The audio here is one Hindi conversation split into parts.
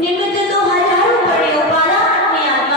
निमित्त तो हजारों पड़े, उपादान में आत्मा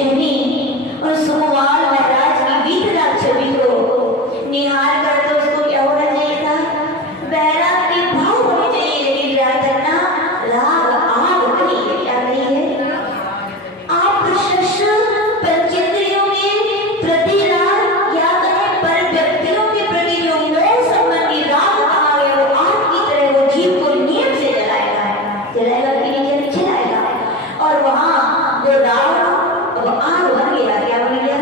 छूनी और सुकुमार महाराज की वीतराग छवि को निहार कर तो उसको क्या होना चाहिए था? वैराग की भाव होनी चाहिए, लेकिन राधा राग आग नहीं है। क्या नहीं है? आप प्रशस्त्र पंचेंद्रियों के प्रति राग या कहें पर व्यक्तियों के प्रति जो मोह संबंधी राग आ गया, वो आग की तरह वो जीव को नियम से जलाएगा कि नहीं जलाएगा। और वहां जो राग वो आग बन गया। क्या बन गया?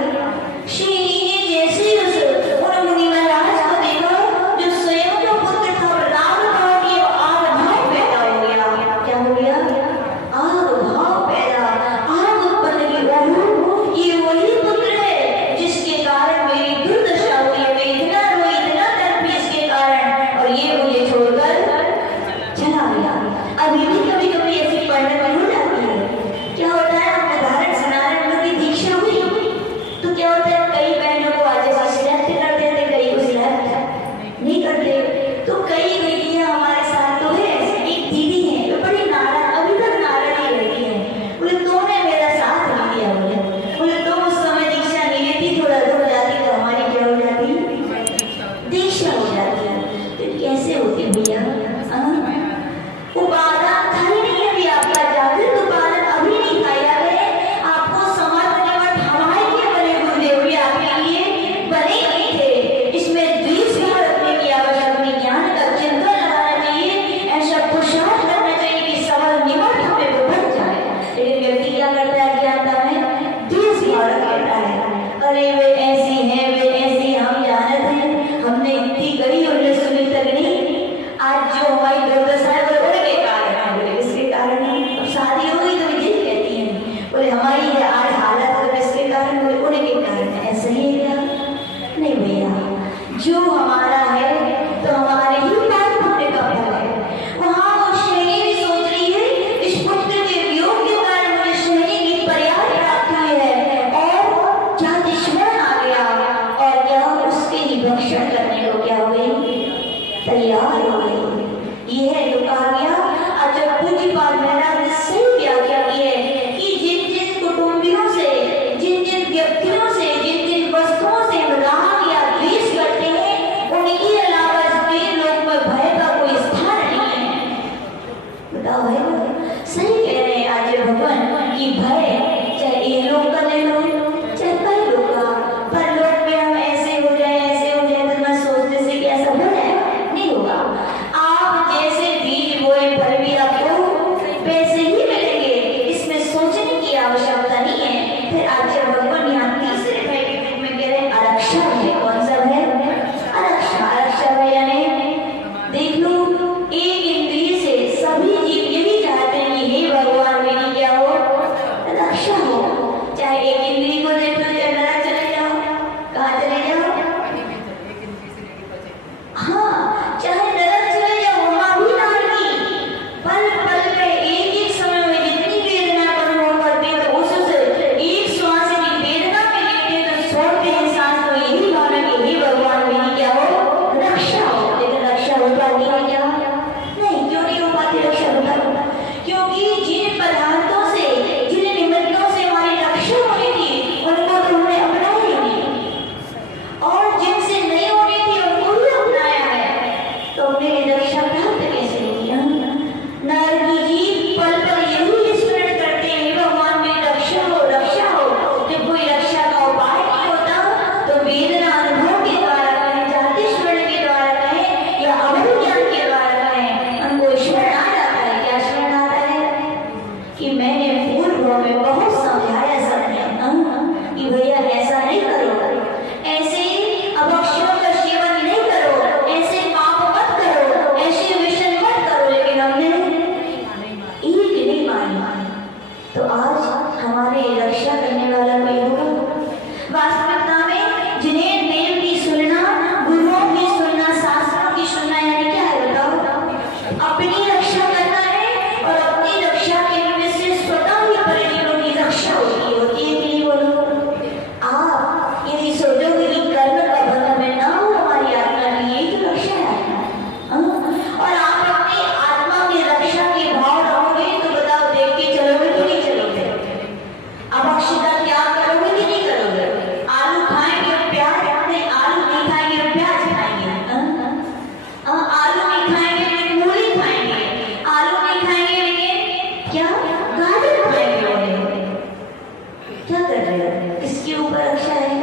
किसके ऊपर रक्षा है?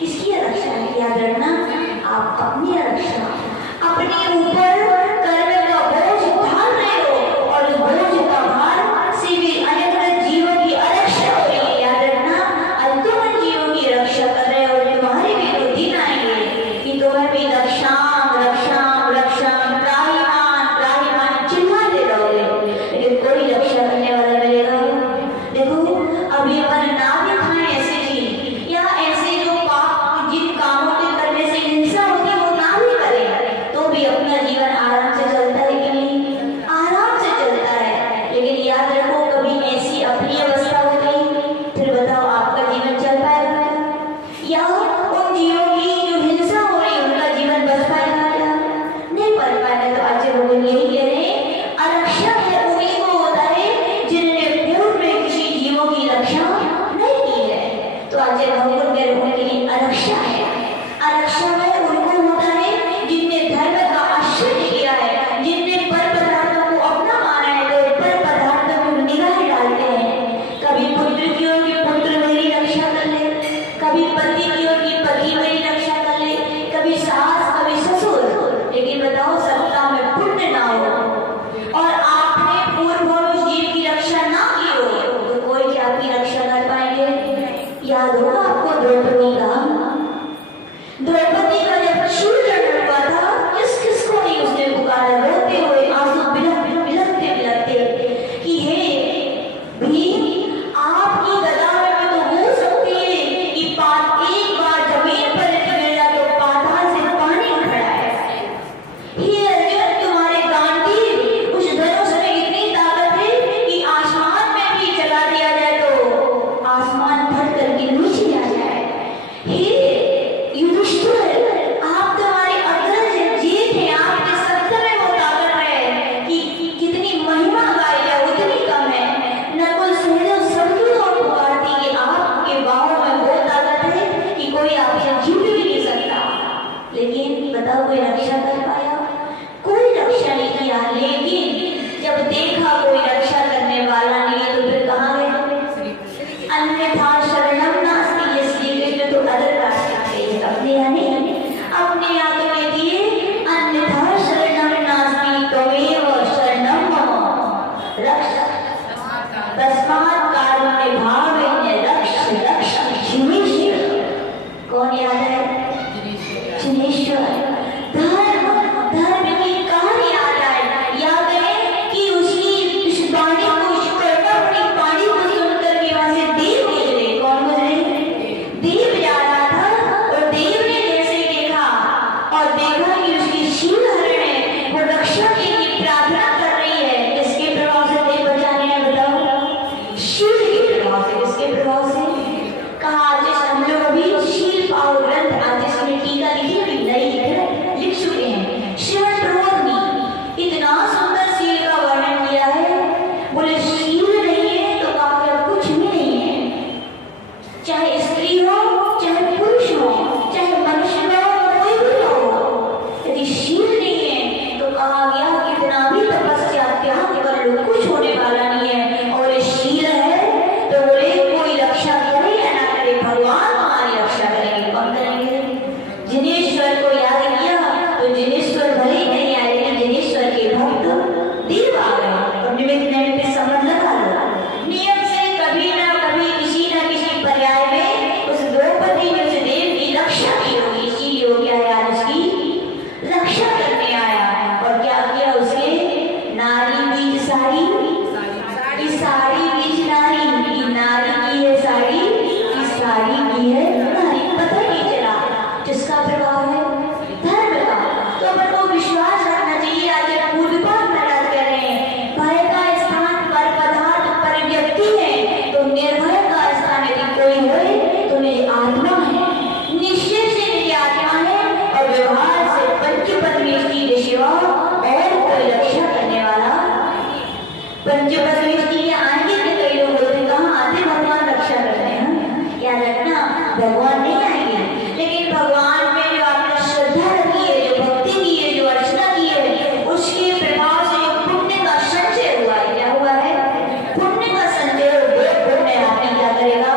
किसकी रक्षा है? याद रखना, आप अपनी रक्षा अपने ऊपर कर्म का बोझ ढाल रहे हो और उस बोझ का भार सिर्फ अनंत जीवों की रक्षा हो रही है। याद रखना, अनंत जीवों की रक्षा कर रहे हो और तुम्हारे भी तो दिन आएंगे कि तुम्हें भी रक्षाम रक्षाम रक्षाम त्राहिमाम त्राहिमाम चिल्लाते रहोगे, लेकिन कोई रक्षा करने वाला मिलेगा? देखो, अभी अपन नाम ही खाएं ऐसे चीज या ऐसे जो पाप जिन कामों के करने से हिंसा होती है वो ना भी करें तो भी अपना जीवन आराम से चलता है कि नहीं? आराम से चलता है। लेकिन याद रखो, कभी ऐसी अपनी अवस्था हो गई, फिर बताओ आपका जीवन चल पाएगा या उन जीवों की जो हिंसा हो रही है उनका जीवन बच पाएगा क्या? नहीं बच पाएगा। तो आज भगवान यही कह रहे हैं, आरक्षक है उन्हीं को होता है जिन्होंने पूर्व में किसी जीवों की रक्षा नहीं की है। तो आज भगवान कह रहे हैं उनके लिए आरक्षा है। आरक्षा है उनको होता है जिनने धर्म का आश्रय किया है, जिनने पर पदार्थों को अपना माना है, तो पर पदार्थों को निगाह डालते हैं। कभी पुत्र की ओर की पुत्र मेरी रक्षा कर ले, कभी पति की ओर की पति मेरी रक्षा कर ले, कभी सास कभी ससुर। लेकिन बताओ, सबका में पुण्य ना हो और आपने पूर्व उस जीव की रक्षा ना की हो तो कोई क्या आपकी रक्षा कर पाएंगे? याद होगा आपको द्रौपदी का जब शूरकर्ण हुआ था, किस किस को नहीं उसने पुकारा, रोते हुए आंसू बिलखते बिलखते कि हे भीम, आपकी गदा में तो हो सकती है कि एक बार जमीन पर गिर जाए तो पाताल से पानी उठ रहा है। हे अर्जुन, तुम्हारे गांडीव उस धनुष में इतनी ताकत है कि आसमान में भी चला दिया जाए तो आसमान फट करके नीचे आ जाए। हे युधिष्ठिर, आप तुम्हारे अग्रज जीत हैं, आपके सत्य में वो ताकत है कि कितनी महिमा गाई जाए उतनी कम है। नकुल सहदेव सबकी ओर पुकारती कि आपके बाहों में वो ताकत है कि कोई आपसे झूठ भी नहीं सकता। लेकिन बताओ, कोई रक्षा कर पाया? कोई रक्षा नहीं किया। लेकिन जब देखा कोई रक्षा करने वाला नहीं है तो फिर कहाँ गए? अन्यथा शरणम नास्ति, ये श्री कृष्ण तो अलग रास्ते थे अपने अपने आगे में दिए, अन्यथा शरणम नास्ति त्वमेव शरणम मम रक्ष तस्मात् कारुण्य भावेन रक्ष रक्ष जिनेश्वर। कौन याद है? जिनेश्वर। धर्म की कहानी याद आए। याद है कि उसकी उस वाणी को, उस कर्णपुरी वाणी को सुनकर के वहां से देव गुजरे। कौन गुजरे? देव जा रहा था और देव ने जैसे देखा और देखा कि उसकी शील हरण है, वो रक्षा की प्रार्थना कर रही है। किसके प्रभाव से देव बचाने हैं? बताओ, शील के प्रभाव से। किसके प्रभाव से? कहा जिस हम लोग अभी शील पाव ग्रंथ आज जिसमें टीका लिखी अभी नई लिख चुके हैं, श्रीमद् प्रबोधिनी इतना सुंदर शील का वर्णन किया है। बोले शील नहीं है तो आपका कुछ भी नहीं है, चाहे स्त्री हो चाहे पुरुष हो चाहे मनुष्य हो कोई भी हो। यदि शील नहीं है तो कहा गया कितना भी तपस्या त्याग कर लो कुछ होने वाला नहीं है। और ये शील है तो बोले कोई रक्षा करे या ना करे, भगवान हमारी रक्षा करेंगे। कौन करेंगे? जिनेश्वर को याद किया तो जिनेश्वर भले ही नहीं आए, लेकिन जिनेश्वर के भक्त देव आ गए। और निमित्त पे समझ लगा लो, नियम से कभी ना कभी किसी न किसी पर्याय में उस द्रौपदी ने उस देव की रक्षा की होगी। इसीलिए हो गया है आज उसकी रक्षा करने आया। और क्या किया उसके? नारी बीच साड़ी की, साड़ी बीच नारी की, नारी की है साड़ी की, साड़ी की है नारी। पता नहीं चला किसका प्रभाव है? धर्म का। तो अपन को विश्वास रखना चाहिए। आज पूर्वपाद महाराज कह रहे हैं, भय का स्थान पर पदार्थ पर व्यक्ति है तो निर्भय का स्थान यदि कोई है तो मेरी आत्मा है, निश्चय से मेरी आत्मा है। और व्यवहार से पंचपद में के सिवा और कोई रक्षा करने वाला पंचपद में आएंगे कि कई लोग बोलते हैं कहाँ आते भगवान रक्षा करते हैं। याद रखना, भगवान नहीं आएंगे, लेकिन भगवान में जो आपने श्रद्धा रखी है, जो भक्ति की है, जो अर्चना की है, उसके प्रभाव से जो पुण्य का संचय हुआ है। क्या हुआ है? पुण्य का संचय। वो पुण्य आपने क्या करेगा?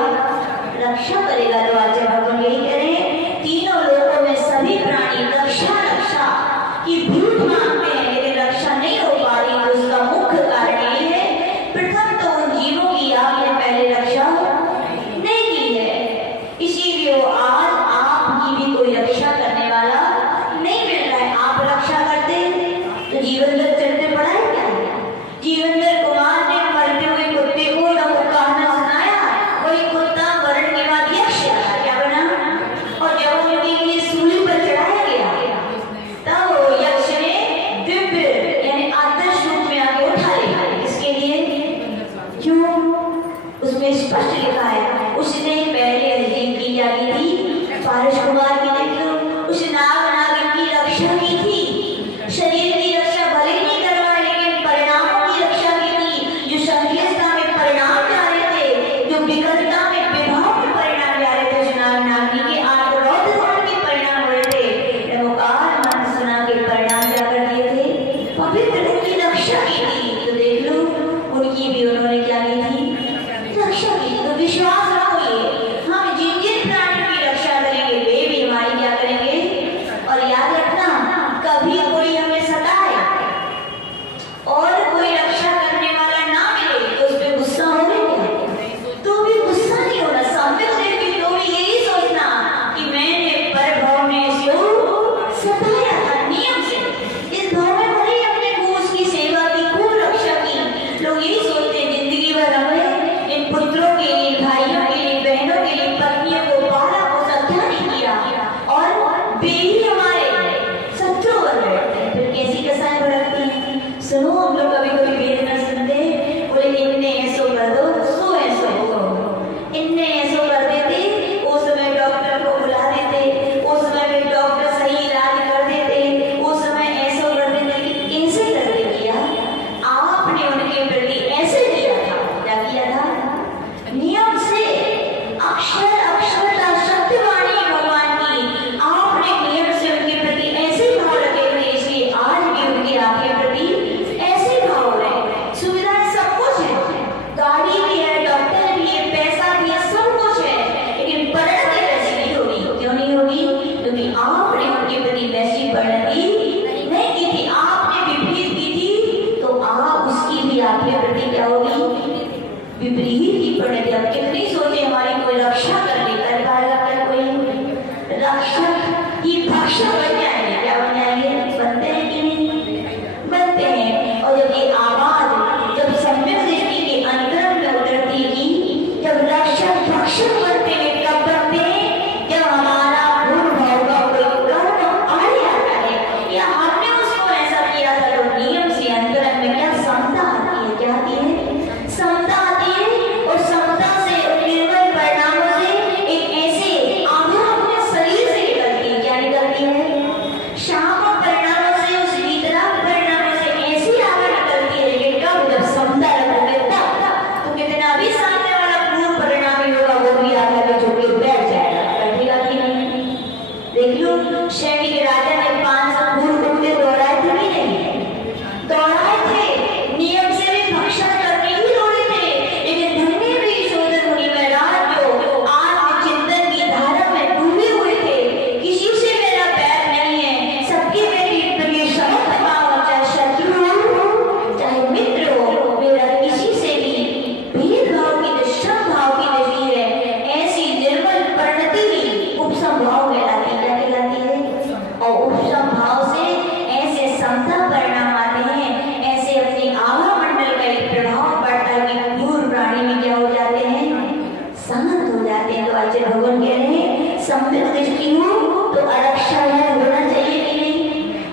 हो जाते हैं। तो आज भगवान कह रहे हैं सम्यक दृष्टि हो तो आरक्षण होना चाहिए कि नहीं?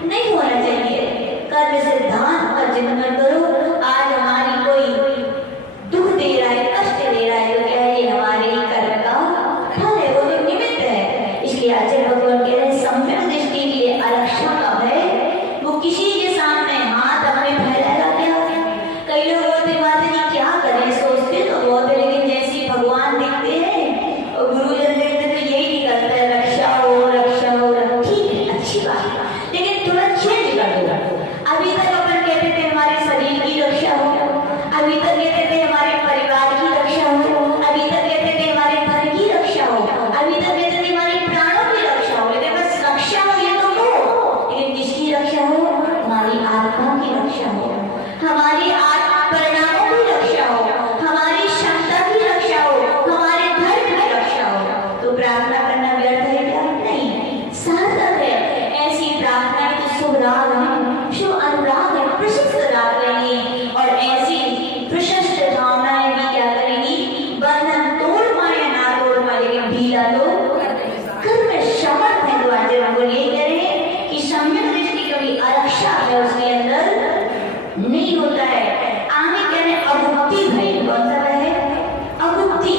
नहीं होना चाहिए। कर्म सिद्धांत का चिंतन करो। आज हमारी कोई दुख दे रहा है, कष्ट दे रहा है, तो क्या है? ये हमारे ही कर्म का फल है, वो तो निमित्त है। इसलिए आज भगवान कह रहे हैं सम्यक दृष्टि के लिए आरक्षण का भय वो किसी के सामने हाथ अपने फैलाएगा क्या? कई लोग बोलते माता जी क्या करें, सोचते तो बहुत है, लेकिन जैसे भगवान दिखते हैं और गुरुजन देखते तो यही निकलता है रक्षा हो। ठीक है, अच्छी बात है, लेकिन थोड़ा चेंज कर दो। अभी तक अपन कहते थे हमारे शरीर की रक्षा हो, अभी तक कहते थे हमारे परिवार की रक्षा हो, अभी तक कहते थे हमारे घर की रक्षा हो, अभी तक कहते थे हमारे प्राणों की रक्षा हो। लेकिन बस रक्षा हो ये तो हो, लेकिन किसकी रक्षा हो? हमारी आत्मा की रक्षा हो, हमारी आत्मा परिणामों की रक्षा हो, हमारी क्षमता की रक्षा हो, हमारे धर्म की रक्षा हो। तो प्रार्थना करना व्यर्थ है क्या? नहीं, सार्थक है। ऐसी प्रार्थनाएं तो शुभ राग है, शुभ अनुराग है, प्रशस्त राग रहेंगी। और ऐसी प्रशस्त भावनाएं भी क्या करेंगी? बंधन तोड़ पाए या ना तोड़ पाए, लेकिन ढीला तो कर्म समर्थ है। तो आज हम ये कह रहे हैं कि सम्यक दृष्टि कभी आरक्षा है उसके अंदर नहीं होता है। आगे कह रहे अभुक्ति भय। कौन सा भय है? अभुक्ति।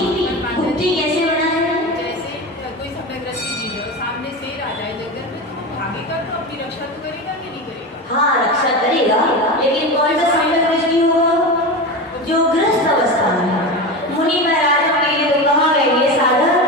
भुक्ति कैसे बना है? जैसे कोई सम्यकदृष्टि जी है और सामने शेर आ जाए जंगल में, तो वो भागेगा तो अपनी रक्षा तो करेगा कि नहीं करेगा? हाँ, रक्षा करेगा, लेकिन कौन सा सम्यक दृष्टि हुआ? जो ग्रस्त अवस्था में। मुनि महाराजों के लिए तो कहाँ गए ये साधक?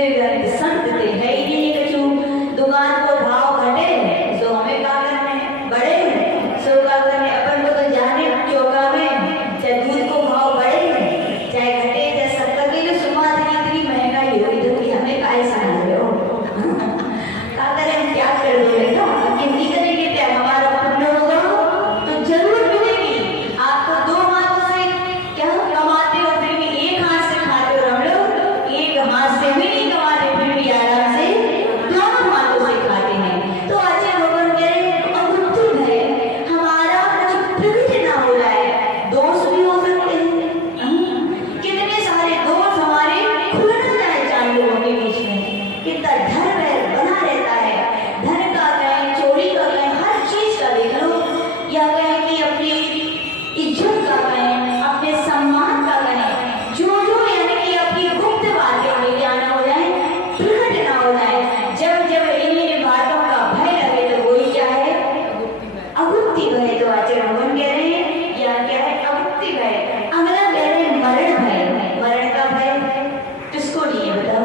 निर्गत संत ते है ही नहीं कछु। दुकान को भाव घटे सो हमें का करने बढ़े सो का करने अपन को तो जाने चौका में चाहे दूध को भाव बढ़े चाहे घटे चाहे शक्कर के लिए सुमात की इतनी महंगाई हो रही तो हमें काहे समझ रहे हो का करें हम क्या कर दोगे ना कितनी करेंगे क्या हमारा पुण्य होगा तो जरूर मिलेगी। आपको दो हाथों से क्या कमाते हो फिर भी एक हाथ से खाते हो हम लोग एक हाथ से भी नहीं कमाते फिर भी आराम से दोनों हाथों से खाते हैं। तो आचार्य भगवान कह रहे अबुद्धि है हमारा कुछ प्रकट ना हो रहा है दोष भी हो सकते हैं। कितने सारे दोष हमारे खुल ना जाए चार लोगों के बीच में कितना धर्म है बना रहता है। धन का कहें चोरी का कहें हर चीज का देख लो या कहें कि अपनी इज्जत का कहें अपने सम्मान का कहें जो यानी कि अपनी गुप्त बातें में क्या ना हो जाए प्रकट ना हो जाए। जब जब इन्हीं बातों का भय लगे तो वही क्या है अगुप्ति भय। तो आचार्य भगवान कह रहे हैं या क्या है अगुप्ति भय। अगला कह रहे हैं मरण भय। मरण का भय किसको नहीं है बताओ।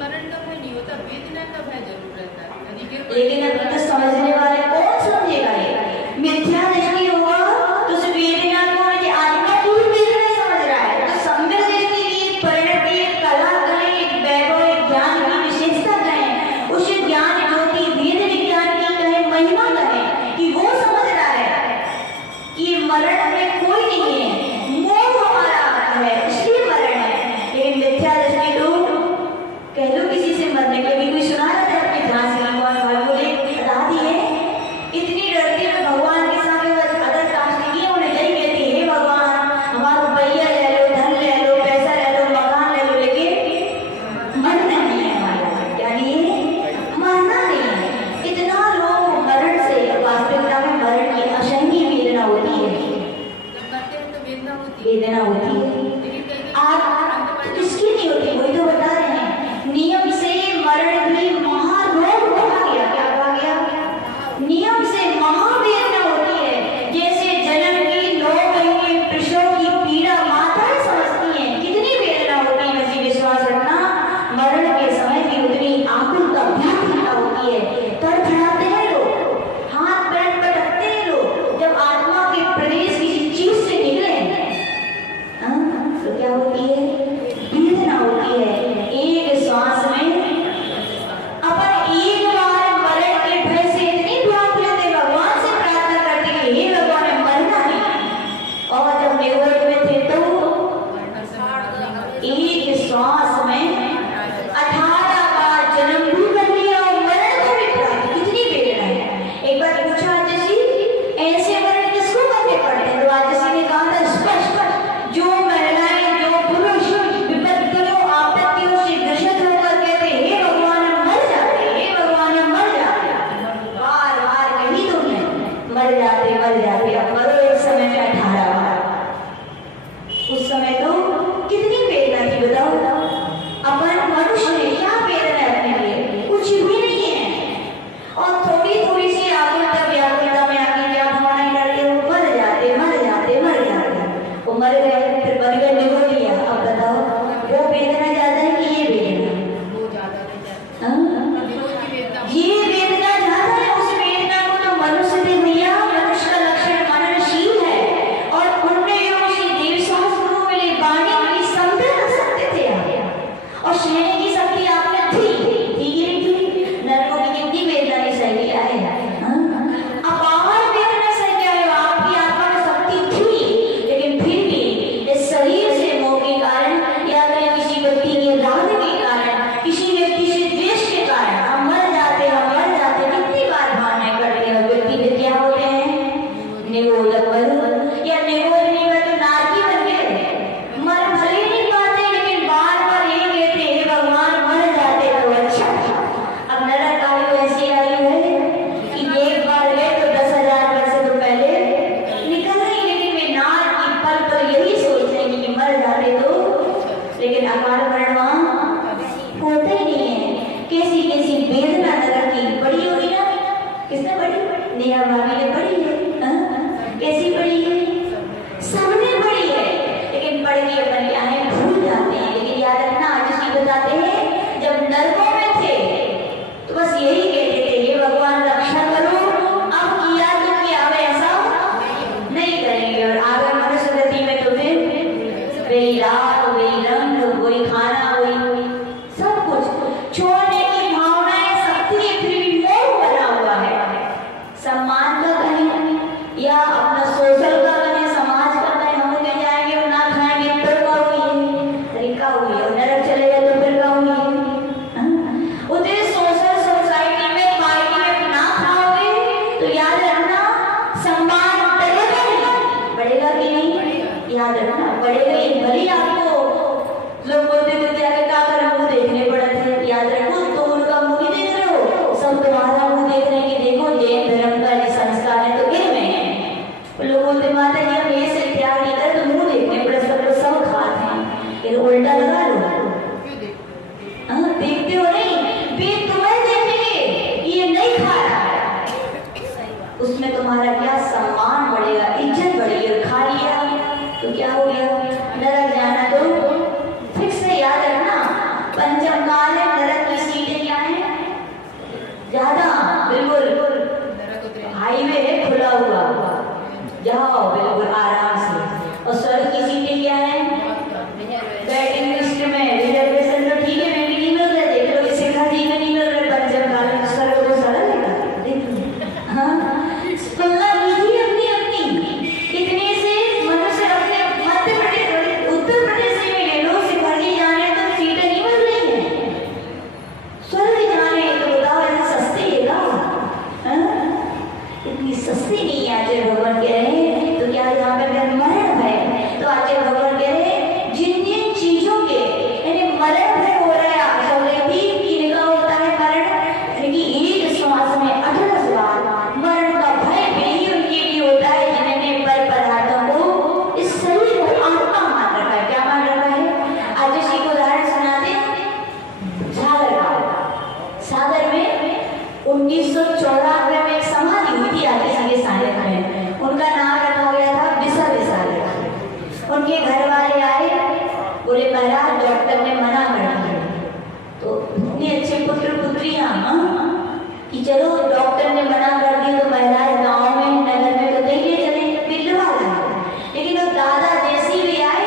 मरण का भय नहीं होता वेदना का भय जरूर रहता है यदि गिर पड़े लेकिन अभी तो समझने वाले कौन समझेगा ये मिथ्या दृष्टि होगा तो उस वेदना को मुझे आत्मा की वेदना समझ रहा है। तो सम्यक दृष्टि की परिणति एक कला कहें एक वैभव एक ज्ञान की विशेषता कहें उस ज्ञान ज्योति वेद विज्ञान की कहें महिमा कहें कि वो समझ रहा है कि मरण में कोई नहीं है मोह हमारा है इसलिए मरण है। लेकिन मिथ्या दृष्टि तो कह लो किसी से मरने के भी कोई सुना रहा था अपने ध्यान से भगवान बोले तुम्हारा क्या सम्मान बढ़ेगा, इज्जत बढ़ेगी। और खा लिया तो क्या हो गया, नरक जाना। तो फिर से याद रखना, पंचम काल है, नरक की सीटें क्या है, ज्यादा बिल्कुल हाईवे है खुला हुआ, जाओ बिल्कुल आराम से। और स्वर्ग की सीटें क्या है, वेटिंग लिस्ट में रिजर्वेशन तो ठीक है, मैं भी नहीं मिल रहे, देख लो किसी का ठीक नहीं मिल रहे, पंचम काल में स्वर्ग को सारा लेगा, देख लो। हाँ तुलना लीजिए अपनी अपनी, इतने से मनुष्य अपने मध्य प्रदेश उत्तर प्रदेश में ले लो, सिपाही जाने तो सीटें नहीं मिल रही है, स्वर्ग जाने तो बताओ ऐसे सस्ते है ना, इतनी सस्ती नहीं है। आचार्य भगवान कह रहे हैं तो क्या यहाँ पे मेरा मरण है, तो आचार्य भगवान कह रहे हैं जिन जिन चीजों के यानी मरण है हो रहा है, जो व्यक्ति की निगाह होता है मरण, यानी कि एक श्वास में 18 बार मरण का भय भी उनके लिए होता है, जिन्होंने पर पदार्थों को इस शरीर को आत्मा मान रखा है। क्या मान रखा है, आज इसी को उदाहरण सुनाते हैं सागर का। सागर में 1994 में एक समाधि हुई थी आगे सीधे सागर में, उनका नाम रखा गया था विसा विसागर। उनके घर वाले आए, बोले महाराज डॉक्टर ने मना कर दिया, तो इतने अच्छे पुत्र पुत्रियां कि चलो डॉक्टर ने मना कर दिया तो महाराज गांव में नगर में तो देखिए चले पिलवा लाए, लेकिन वो दादा जैसी भी आए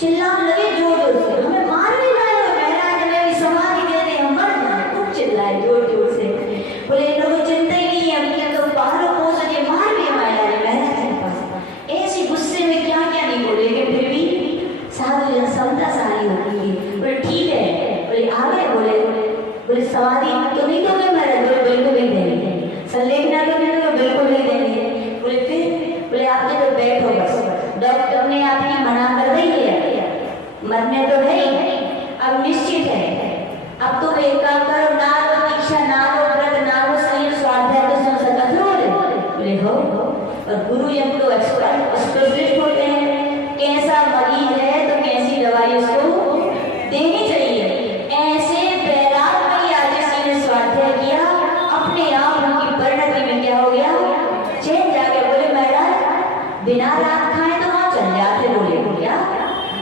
चिल्लाने लगे जोर जोर से, हमें मार भी रहे हो महाराज, हमें समाधि दे दे, हम मर जाए, खूब चिल्लाए जोर जोर से। बोले इन लोगों चिंता ही नहीं है, हमने तो बाहरों को सके मार भी हमारे महाराज के पास, ऐसे गुस्से में क्या क्या नहीं बोले, लेकिन फिर भी साधु जन समता सारी होती है। बोले ठीक है, बोले आ गए, बोले समाधि तो नहीं दोगे महाराज, बोले बिल्कुल नहीं देंगे, संलेखना तो नहीं दोगे, बिल्कुल नहीं देंगे। बोले फिर, बोले आपने तो बैठो बस, डॉक्टर ने आपकी मना कर दी है, मरने तो है ही, अब निश्चित है, अब तो एक काम करो, ना लो दीक्षा, ना लो व्रत, ना लो संयम, स्वाध्याय तो संस्कार बोले हो। और गुरु जब तो एक्सपर्ट स्पेशलिस्ट होते हैं, कैसा मरीज है तो कैसी दवाई उसको देनी चाहिए, ऐसे बैराग में आज ने स्वाध्याय किया, अपने आप उनकी परिणति में क्या हो गया, चैन जाके। बोले महाराज बिना रात खाए तो वहां चल जाते, बोले क्या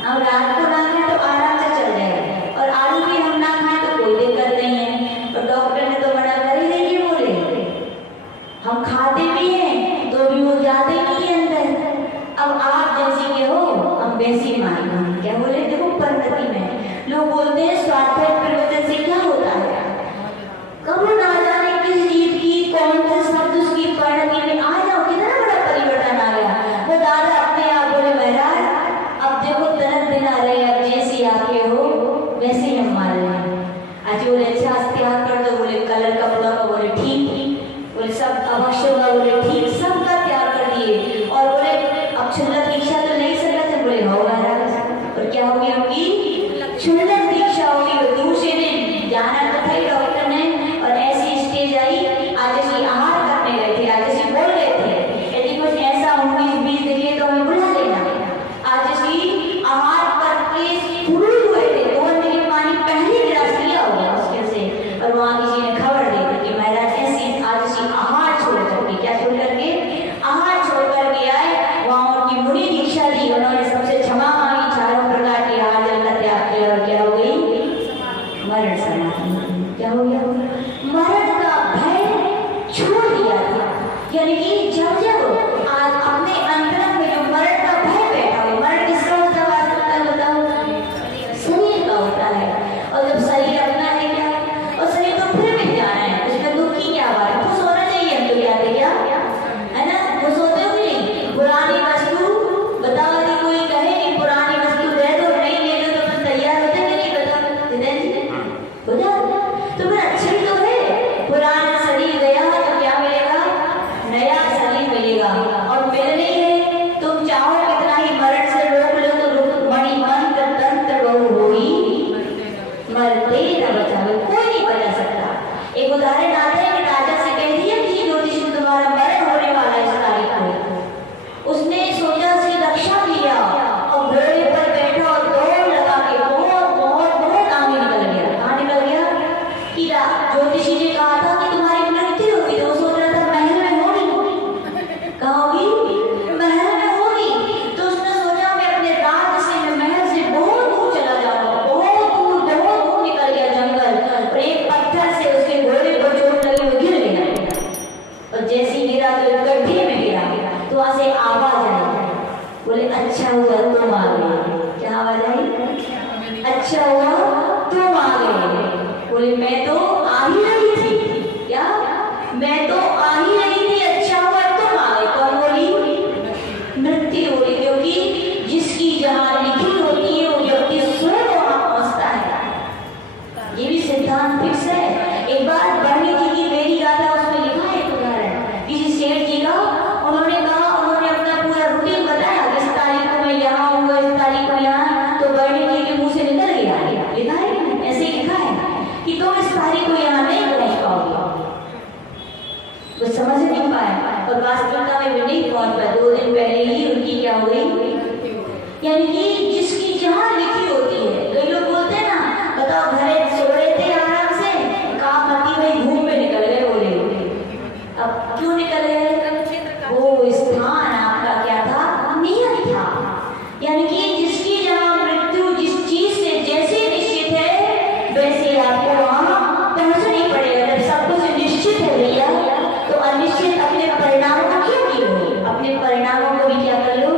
हम रात को ना खाए तो आराम से चल जाए, और आलू भी हम ना खाए तो कोई दिक्कत नहीं है, और डॉक्टर ने तो मना कर ही नहीं, बोले हम खाते भी हैं तो भी वो जाते नहीं है अंदर, अब आप जैसी के हो हम वैसी मानी। क्या बोले, देखो परिणति में लोग बोलते हैं स्वाध्याय प्रवचन से क्या होता है, कब ना जाने किस चीज की कौन से शब्द उसकी परिणति में आ जाओ, कितना बड़ा परिवर्तन आ गया। वो दादा अपने आप बोले महाराज अब देखो तरह दिन आ रहे, अब जैसी आके हो वैसे हम मान रहे हैं। आज बोले अच्छा त्याग कर दो, बोले कलर कपड़ा का, बोले ठीक, बोले सब अवश्य का, बोले ठीक, सबका त्याग कर दिए, और बोले अब क्षुल्लक दीक्षा तो नहीं सकते, बोले हो महाराज, और क्या होगी उनकी क्षुल्लक दीक्षा होगी। वो दूसरे दिन जाना तो था डॉक्टर ने, और ऐसी स्टेज आई, आज ऐसी आहार करने गए थे, आज ऐसी बोल गए थे यदि कुछ ऐसा 19-20 दिखे तो हमें बुला लेना, आज ऐसी आहार करके फूल हुए थे, 2 घंटे पानी पहले गिलास लिया होगा उसके से, और वहाँ किसी ने खबर दे दी कि महाराज ऐसी आज ऐसी आहार छोड़ करके, क्या छोड़ करके, आहार छोड़ करके आए, वहाँ उनकी मुनि दीक्षा दी, उन्होंने सबसे क्षमा मांगी, चारों प्रकार के आहार जल का त्याग किया, और क्या हो गई मरण समाधि। क्या हो गया, मरण का भय छोड़ दिया था, यानी कि जब जब आज अपने अंदर में जो मरण का भय बैठा हो, मरण किसका होता है बताओ, शरीर का होता है, और जब शरीर अपना है क्या, और शरीर तो फिर मिल जाना है, उसमें दुख की क्या बात है, खुश होना चाहिए हम तो, क्या है ना, खुश होते हो नहीं। पुरानी वस्तु बताओ, यदि कोई कहे कि पुरानी वस्तु दे दो, नहीं ले लो तो फिर तैयार होते कि नहीं, बताओ हो जाता, तो फिर अच्छी तो है, पुराना शरीर गया तो क्या मिलेगा, नया शरीर मिलेगा, और मिल नहीं है तुम चाहो कितना ही मरण से रोक लो तो मणि मंत्र तंत्र बहु होगी, मरते न बचावे, कोई नहीं बचा सकता। एक उदाहरण आता है कि राजा से कह दिया कि ज्योतिष तुम्हारा मरण होने वाला है इस तारीख को, उसने सोचा से रक्षा किया और घोड़े पर बैठा और दौड़ लगा के बहुत बहुत बहुत आगे निकल गया। कहाँ निकल गया कि ज्योतिषी ने कहा था कि तुम्हारी मृत्यु होगी, तो वो सोच रहा था महल में होगी, बोले मैं तो आ ही रही थी। क्या? मैं तो आ ही रही थी, अच्छा हुआ तुम आ गए। कौन बोली? मृत्यु बोली, क्योंकि जिसकी जहाँ लिखी होती है वो व्यक्ति स्वयं वहां पहुंचता है। ये भी सिद्धांत फिक्स है। एक बार बरनी जी की बेरी गाथा उसमें लिखा है एक उदाहरण, किसी सेठ जी का, उन्होंने कहा, उन्होंने अपना पूरा रूटीन बताया कि इस तारीख को मैं यहाँ हूँ, इस तारीख को यहाँ, तो बरनी जी के मुंह से निकल गया, लिखा है ऐसे ही लिखा है कि तुम इस तारीख को यहाँ नहीं पहुंच पाओगे। कुछ समझ नहीं पाया और वास्तविकता में भी नहीं पहुंच पाया। 2 दिन पहले ही उनकी क्या हो गई, यानी कि जिसकी जहाँ लिखी होती है। कई लोग बोलते हैं ना, बताओ घरे सो रहे थे आराम से, कहा मती भाई घूम में निकल गए, बोले अब क्यों निकल गए? वो स्थान आपका क्या था, नियत था। यानी कि जिसकी जहाँ मृत्यु जिस चीज से जैसे निश्चित है वैसे आपको वहाँ पहुंचनी पड़ेगा। जब सब कुछ निश्चित है भैया, तो अनिश्चित अपने परिणामों को क्यों की हो? अपने परिणामों को भी क्या कर लो,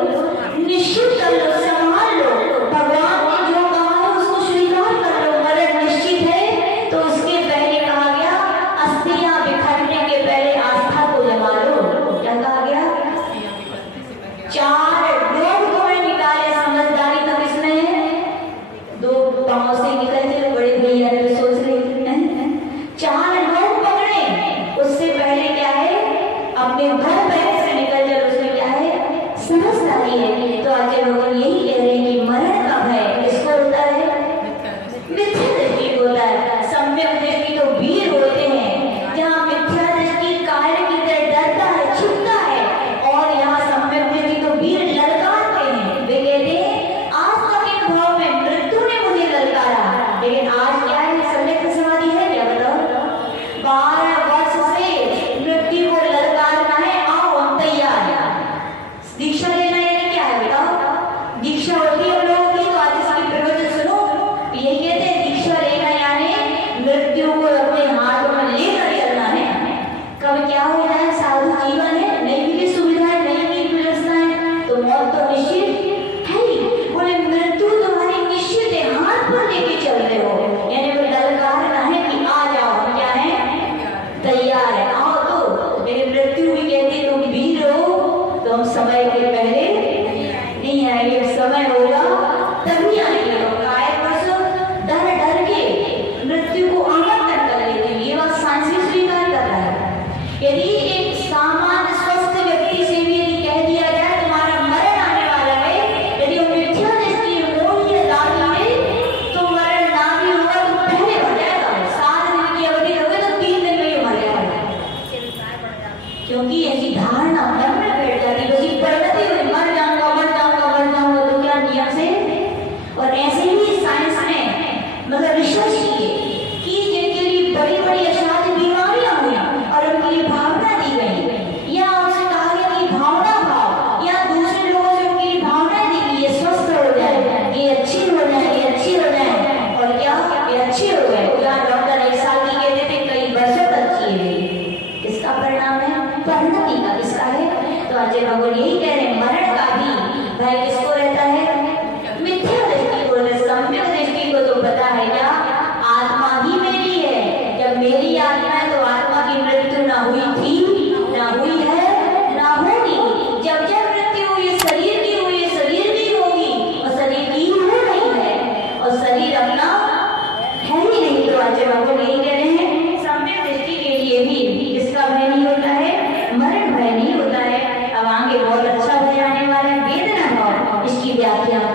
निश्चित कर लो, संभाल लो। भगवान ने जो कहा है उसको स्वीकार कर लो। मरण निश्चित है तो उसके पहले कहा गया, अस्थियां बिखरने के पहले आस्था को जमा लो। क्या कहा गया? 4 डोर को मैं निकाले, समझदारी तो किसमें है? 2 पांव से निकल चले, बड़े भैया ने सोच रहे हैं 4 डोर पकड़े, उससे पहले क्या है, अपने घर पैर से निकल चलो, उसमें क्या है, समझदारी है। तो आगे भगवान यही कह रहे हैं कि मरण का भय किसको होता है? मिथ्या दृष्टि को होता है। सम्यक दृष्टि तो वीर होते हैं, जहाँ मिथ्या दृष्टि कार्य की तरह डरता है, छुपता है, और यहाँ सम्यक दृष्टि तो वीर ललकारते हैं। वे कहते हैं आज तक इन भाव में मृत्यु ने मुझे ललकारा, लेकिन आज क्या है, संदिग्ध समाधि है क्या? बताओ, 12 वर्ष से मृत्यु को ललकारना है, आओ हम तैयार हैं। दीक्षा लेना यानी क्या है बताओ? दीक्षा होती है हम लोगों की, तो आज इसकी प्रवचन सुनो। यही कहते हैं दीक्षा लेना यानी मृत्यु को अपने हाथों में लेकर चलना है। कब क्या हो जाए, साधु जीवन है, नहीं मिली सुविधाएं, नहीं मिली व्यवस्थाएं, तो मौत तो निश्चित है ही। बोले मृत्यु तुम्हारी निश्चित है, हाथ पर लेके चल रहे हो, यानी वो ललकारना है कि आ जाओ, हम क्या है, तैयार है, आओ। तो लेकिन मृत्यु भी कहती है तुम वीर हो, तो हम समय के पहले नहीं आएंगे, समय होगा तभी आएंगे। काय बस डर डर के मृत्यु को आमंत्रण कर लेते हैं। ये बात साइंस भी स्वीकार कर रहा है। यदि एक सामान्य स्वस्थ व्यक्ति से भी यदि कह दिया जाए तुम्हारा मरण आने वाला है, यदि वो मिथ्या दृष्टि मोह या दावी है तो मरण ना भी होगा तो पहले हो जाएगा। 7 दिन की अवधि होगी तो 3 दिन में ही मर जाएगा, क्योंकि ऐसी धारणा मन में बैठ जाती है, उसकी परिणति हुई, मर जाऊंगा मर जाऊंगा मर जाऊंगा, तो क्या नियम से। और ऐसे ही साइंस ने मतलब रिसर्च की कि जिनके लिए बड़ी बड़ी असाध्य बीमारियां हुई और उनके लिए भावना दी गई, या उनसे कहा गया कि भावना भाव, या दूसरे लोगों से उनकी भावना दी कि ये स्वस्थ हो जाए, ये अच्छी हो जाए, ये अच्छी हो जाए, और क्या ये अच्छी हो गए। क्या डॉक्टर 1 साल की कहते थे, कई वर्षों तक किए। इसका परिणाम है परिणति का। किसका है? तो आज भगवान यही कह रहे हैं मरण का भी भय किसको रहता है? मिथ्या दृष्टि को। सम्यक दृष्टि को तो पता है क्या, आत्मा ही मेरी है। जब मेरी आत्मा है तो आत्मा की मृत्यु ना हुई थी, ना हुई है, ना होगी। जब जब मृत्यु हुई शरीर की हुई, शरीर की होगी, और शरीर की हो रही है, और शरीर अपना है ही नहीं। तो आज भगवान यही कह रहे हैं सम्यक दृष्टि के लिए भी इसका भय नहीं होता है, मरण भय नहीं होता है। अब आगे बहुत अच्छा भय आने वाला है, वेदना भाव। इसकी व्याख्या हम